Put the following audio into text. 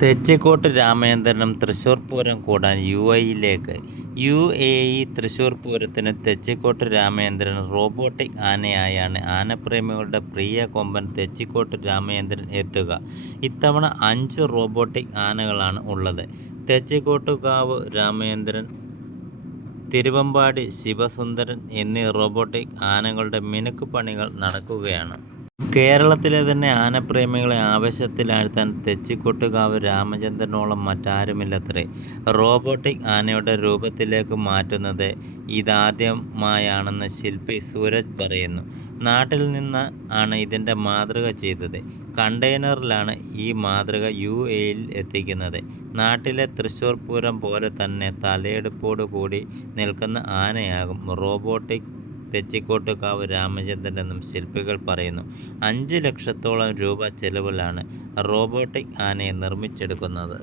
തെച്ചിക്കോട്ട് രാമചന്ദ്രനും തൃശ്ശൂർ പൂരം കൂടാൻ യു എയിലേക്ക് യു എ ഇ തൃശ്ശൂർ പൂരത്തിന് തെച്ചിക്കോട്ട് രാമചന്ദ്രൻ റോബോട്ടിക് ആനയായാണ് ആനപ്രേമികളുടെ പ്രിയ കൊമ്പൻ തെച്ചിക്കോട്ട് രാമചന്ദ്രൻ എത്തുക. ഇത്തവണ അഞ്ച് റോബോട്ടിക് ആനകളാണ് ഉള്ളത്. തെച്ചിക്കോട്ടുകാവ് രാമചന്ദ്രൻ തിരുവമ്പാടി ശിവസുന്ദരൻ എന്നീ റോബോട്ടിക് ആനകളുടെ മിനുക്ക് പണികൾ നടക്കുകയാണ്. കേരളത്തിലെ തന്നെ ആനപ്രേമികളെ ആവേശത്തിലാഴ്ത്താൻ തെച്ചിക്കൊട്ടുകാവ് രാമചന്ദ്രനോളം മറ്റാരുമില്ലത്രേ. റോബോട്ടിക് ആനയുടെ രൂപത്തിലേക്ക് മാറ്റുന്നത് ഇതാദ്യമായാണെന്ന് ശില്പി സൂരജ് പറയുന്നു. നാട്ടിൽ നിന്ന് ആണ് ഇതിന്റെ മാതൃക ചെയ്തത്. കണ്ടെയ്നറിലാണ് ഈ മാതൃക യു എയിൽ എത്തിക്കുന്നത്. നാട്ടിലെ തൃശ്ശൂർ പൂരം പോലെ തന്നെ തലയെടുപ്പോടു കൂടി നിൽക്കുന്ന ആനയാകും റോബോട്ടിക് തെച്ചിക്കോട്ടുകാവ് രാമചന്ദ്രൻ എന്നും ശില്പികൾ പറയുന്നു. അഞ്ച് ലക്ഷത്തോളം രൂപ ചെലവിലാണ് റോബോട്ടിക് ആനയെ നിർമ്മിച്ചെടുക്കുന്നത്.